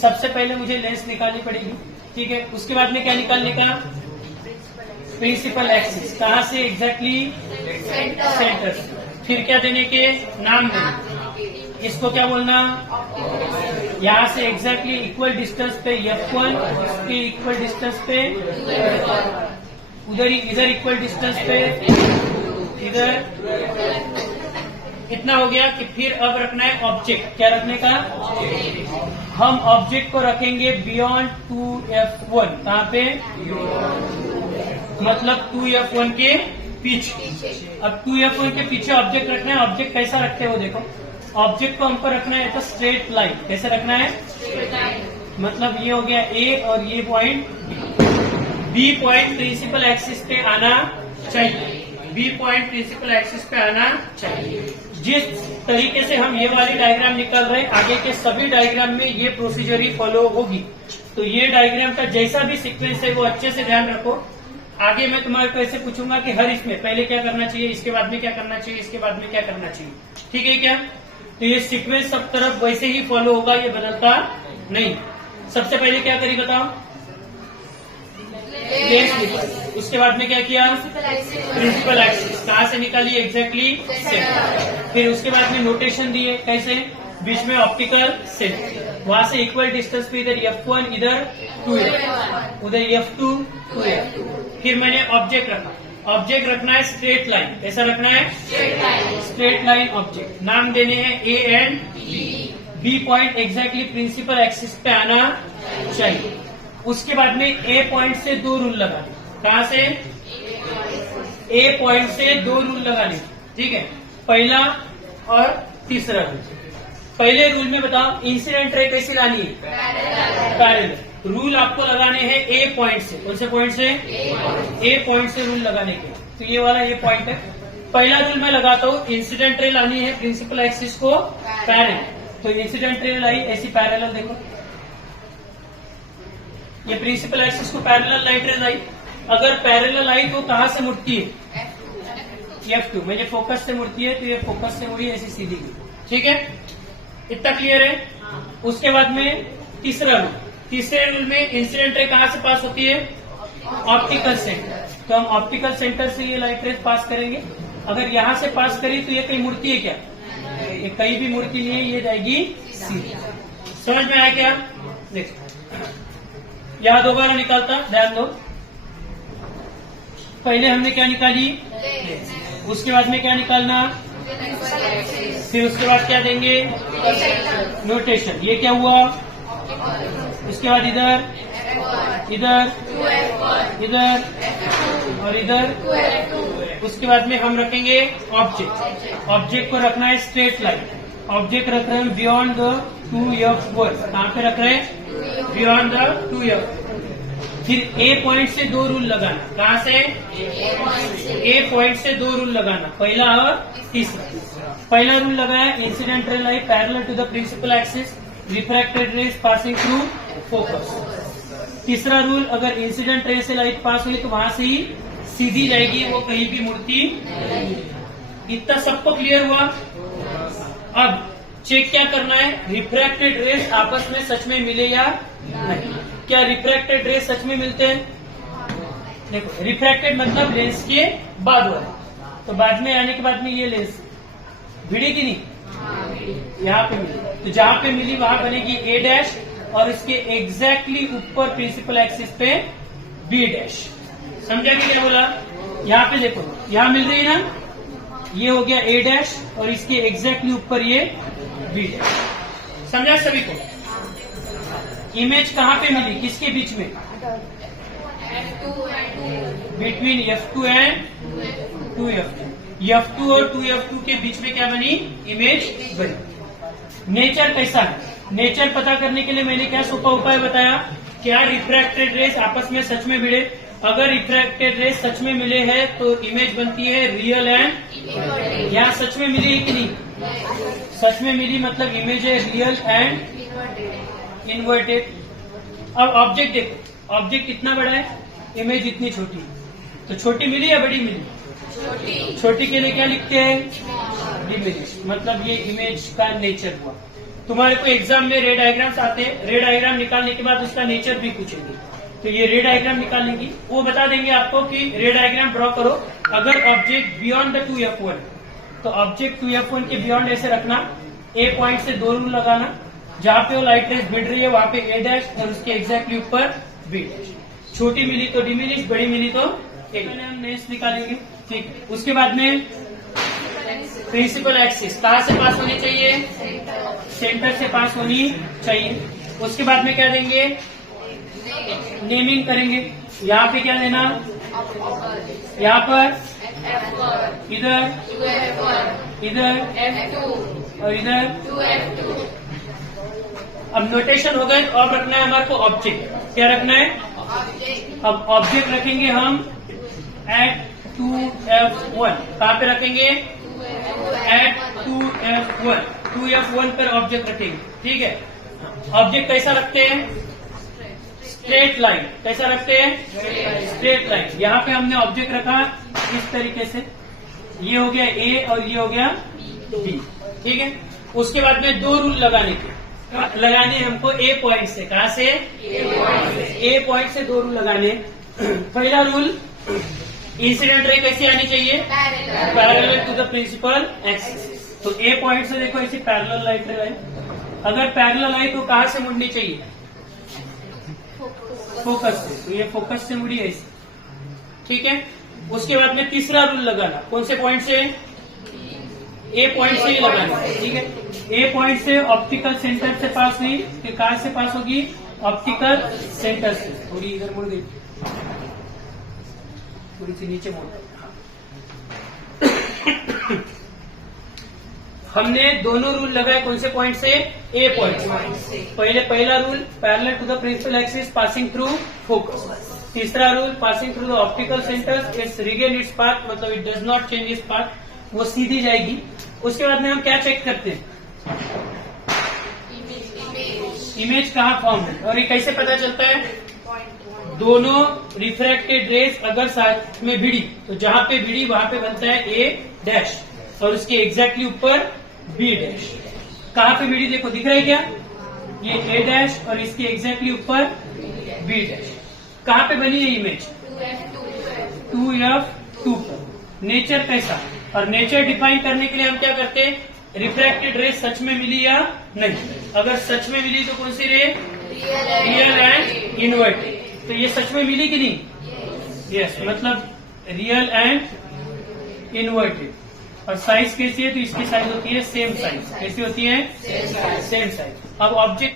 सबसे पहले मुझे लेंस निकालनी पड़ेगी, ठीक है। उसके बाद में क्या निकालने का, प्रिंसिपल एक्सिस, कहाँ से एग्जैक्टली, सेंटर से। फिर क्या देने के, नाम देने, इसको क्या बोलना, यहाँ से एग्जैक्टली इक्वल डिस्टेंस पे F1, उसके इक्वल डिस्टेंस पे उधर, इधर इक्वल डिस्टेंस पे इधर, इतना हो गया। कि फिर अब रखना है ऑब्जेक्ट, क्या रखने का, हम ऑब्जेक्ट को रखेंगे बियॉन्ड 2F1, कहाँ पे, मतलब 2F1 के पीछे। अब 2F1 के पीछे ऑब्जेक्ट रखना है। ऑब्जेक्ट कैसा रखते हैं वो देखो, ऑब्जेक्ट को हमको रखना है तो स्ट्रेट लाइन। कैसे रखना है, मतलब ये हो गया ए और ये point B, point principal axis पे आना चाहिए, बी पॉइंट प्रिंसिपल एक्सिस पे आना चाहिए। जिस तरीके से हम ये वाली डायग्राम निकाल रहे हैं, आगे के सभी डायग्राम में ये प्रोसीजर ही फॉलो होगी। तो ये डायग्राम का जैसा भी सीक्वेंस है वो अच्छे से ध्यान रखो। आगे मैं तुम्हारे को ऐसे पूछूंगा कि हर इसमें पहले क्या करना चाहिए, इसके बाद में क्या करना चाहिए, इसके बाद में क्या करना चाहिए, ठीक है क्या। तो ये सीक्वेंस सब तरफ वैसे ही फॉलो होगा, ये बदलता नहीं। सबसे पहले क्या करी बताओ, लेंस निकाली। उसके बाद में क्या किया, प्रिंसिपल एक्सिस, कहाँ से निकाली, एग्जैक्टली सेंटर। फिर उसके बाद में नोटेशन दिए, कैसे, बीच में ऑप्टिकल सेंटर, वहां से इक्वल डिस्टेंस पे इधर F1, इधर 2F, उधर F2, 2F। फिर मैंने ऑब्जेक्ट रखा, ऑब्जेक्ट रखना है स्ट्रेट लाइन। कैसा रखना है, स्ट्रेट लाइन ऑब्जेक्ट। नाम देने हैं A and B, point exactly principal axis पे आना चाहिए। उसके बाद में ए पॉइंट से 2 रूल लगाने, कहाँ से, ए पॉइंट से 2 रूल लगाने, ठीक है। पहला और तीसरा रूल। पहले रूल में बताओ इंसिडेंट रे कैसी लानी है, पैरेलल। रूल आपको लगाने हैं ए पॉइंट से, कौन से पॉइंट से, ए पॉइंट से रूल लगाने के। तो ये वाला ये पॉइंट है। पहला रूल मैं लगाता हूँ, इंसिडेंट रे लानी है प्रिंसिपल एक्सिस को पैरेलल। तो इंसिडेंट रे लाई ऐसी पैरेलल, देखो ये प्रिंसिपल एक्सिस को पैरेलल लाइट रे लाई। अगर पैरेलल आई तो कहाँ से मुड़ती है, F2 में, जो फोकस से मुड़ती है तो ये फोकस से मुड़ी ऐसी सीधी, ठीक है। इतना क्लियर है। उसके बाद में तीसरा रूल, तीसरे रूल में इंसिडेंट रे कहाँ से पास होती है, ऑप्टिकल सेंटर। तो हम ऑप्टिकल सेंटर से ये लाइट रेज पास करेंगे। अगर यहाँ से पास करी तो ये कहीं मुड़ती है क्या, ये कहीं भी मुड़ती नहीं है, ये जाएगी सीधी। समझ में आया क्या, देखो यहाँ दोबारा निकालता, ध्यान दो। पहले हमने क्या निकाली, उसके बाद में क्या निकालना, फिर उसके बाद क्या देंगे, नोटेशन। ये क्या हुआ, उसके बाद इधर, इधर, इधर और इधर। उसके बाद में हम रखेंगे ऑब्जेक्ट, ऑब्जेक्ट को रखना है स्ट्रेट लाइन। ऑब्जेक्ट रख रहे हैं बियॉन्ड द 2F1, कहाँ पे रख रहे हैं, बियॉन्ड द 2F। फिर ए पॉइंट से 2 रूल लगाना, कहाँ से, ए पॉइंट से 2 रूल लगाना, पहला और तीसरा। पहला रूल लगाया, incident ray lie parallel to the principal axis, refracted rays passing through focus. तीसरा रूल, अगर इंसिडेंट रे से लाइट पास हुई तो वहां से ही सीधी जाएगी, वो कहीं भी मुड़ती। इतना सबको क्लियर हुआ। अब चेक क्या करना है, रिफ्रैक्टेड रेज आपस में सच में मिले या नहीं। क्या रिफ्रैक्टेड रेज सच में मिलते हैं, देखो रिफ्रैक्टेड मतलब लेंस के बाद वाले, तो बाद में आने के बाद में ये लेंस भिड़ेगी नहीं, यहाँ पे मिली। तो जहाँ पे मिली वहां बनेगी ए डैश, और इसके एग्जैक्टली ऊपर प्रिंसिपल एक्सिस पे बी डैश। समझा कि क्या बोला, यहाँ पे देखो, यहाँ मिल रही है ना, ये हो गया ए डैश और इसके एग्जैक्टली ऊपर ये बी डैश। समझा सभी को। इमेज कहाँ पे मिली, किसके बीच में, between F2 and 2F2। F2 और 2F2 के बीच में क्या बनी, इमेज बनी। नेचर कैसा है, नेचर पता करने के लिए मैंने क्या सोपा उपाय बताया, क्या रिफ्रैक्टेड रेज आपस में सच में मिले। अगर रिफ्रैक्टेड रेज सच में मिले हैं तो इमेज बनती है रियल एंड, यहाँ सच में मिली है कि नहीं, सच में मिली मतलब इमेज है रियल एंड इन्वर्टेड। अब ऑब्जेक्ट देखो, ऑब्जेक्ट कितना बड़ा है, इमेज इतनी छोटी, तो छोटी मिली या बड़ी मिली, छोटी के लिए क्या लिखते हैं, इमेज, मतलब ये इमेज का नेचर हुआ। तुम्हारे को एग्जाम में रे डायग्राम्स आते हैं, रे डायग्राम निकालने के बाद उसका नेचर भी पूछेंगे। तो ये रे डायग्राम निकालने की वो बता देंगे आपको कि रे डायग्राम ड्रॉ करो अगर ऑब्जेक्ट बियॉन्ड द 2f1, तो ऑब्जेक्ट 2f1 के बियॉन्ड ऐसे रखना, ए पॉइंट से 2 रूल लगाना, जहाँ पे वो लाइट रेस भिड़ रही है वहां पे ए डैश और उसके एग्जैक्टली ऊपर बी डैश। छोटी मिली तो डिमिनिश, बड़ी मिली तो ए। हम नेक्स्ट निकालेंगे, ठीक। उसके बाद में प्रिंसिपल एक्सिस कहाँ से पास होनी चाहिए? सेंटर से पास होनी चाहिए। उसके बाद में क्या देंगे? नेमिंग करेंगे। यहाँ पे क्या देना? यहाँ पर इधर, इधर और इधर। अब नोटेशन हो गए, और रखना है हमारे को ऑब्जेक्ट। क्या रखना है? अब ऑब्जेक्ट रखेंगे हम एट 2f1। कहाँ पे रखेंगे? Eight 2f1। 2f1 पर ऑब्जेक्ट रखेंगे, ठीक है। ऑब्जेक्ट कैसा रखते हैं? Straight line. कैसा रखते हैं? Straight line. यहाँ पे हमने ऑब्जेक्ट रखा इस तरीके से, ये हो गया ए और ये हो गया बी, ठीक है। उसके बाद में 2 रूल लगाने हैं हमको ए पॉइंट से। कहा से? ए पॉइंट से 2 रूल लगाने। पहला रूल, इंसिडेंट रे कैसी आनी चाहिए? Parallel to the principal axis. तो ए पॉइंट से देखो ऐसी पैरेलल लाइट रे है, अगर पैरेलल आई तो कहाँ से मुड़नी चाहिए? फोकस से। तो ये फोकस से मुड़ी ऐसी, ठीक है। उसके बाद में तीसरा रूल लगाना, कौन से पॉइंट से? ए पॉइंट से ही लगाना, ठीक है। ए पॉइंट से ऑप्टिकल सेंटर से पास हुई, तो कहाँ से पास होगी? ऑप्टिकल सेंटर से। थोड़ी इधर मुड़ गई, थोड़ी सी नीचे मोड़। हमने दोनों रूल लगाए, कौन से पॉइंट से? ए पॉइंट से। पहला rule, parallel to the principal axis passing through focus. तीसरा rule, passing through the optical centres it's regain its path, मतलब it does not change its path, वो सीधी जाएगी। उसके बाद में हम क्या चेक करते हैं? इमेज कहाँ फॉर्म है, और ये कैसे पता चलता है? दोनों रिफ्रैक्टेड रेज अगर साथ में भिड़ी, तो जहाँ पे भिड़ी वहां पे बनता है ए डैश और उसके एग्जैक्टली ऊपर बी डैश। कहाँ पे भिड़ी देखो, दिख रहा है क्या? ये ए डैश और इसके एग्जैक्टली ऊपर बी डैश। कहाँ पे बनी है इमेज? 2f2 पर। नेचर कैसा? और नेचर डिफाइन करने के लिए हम क्या करते हैं? रिफ्रैक्टेड रे सच में मिली या नहीं। अगर सच में मिली तो कौन सी रे? Real and inverted. तो ये सच में मिली कि नहीं? यस, मतलब रियल एंड इन्वर्टेड। और साइज कैसी है? तो इसकी साइज होती है सेम साइज। कैसी होती है? Same size. अब ऑब्जेक्ट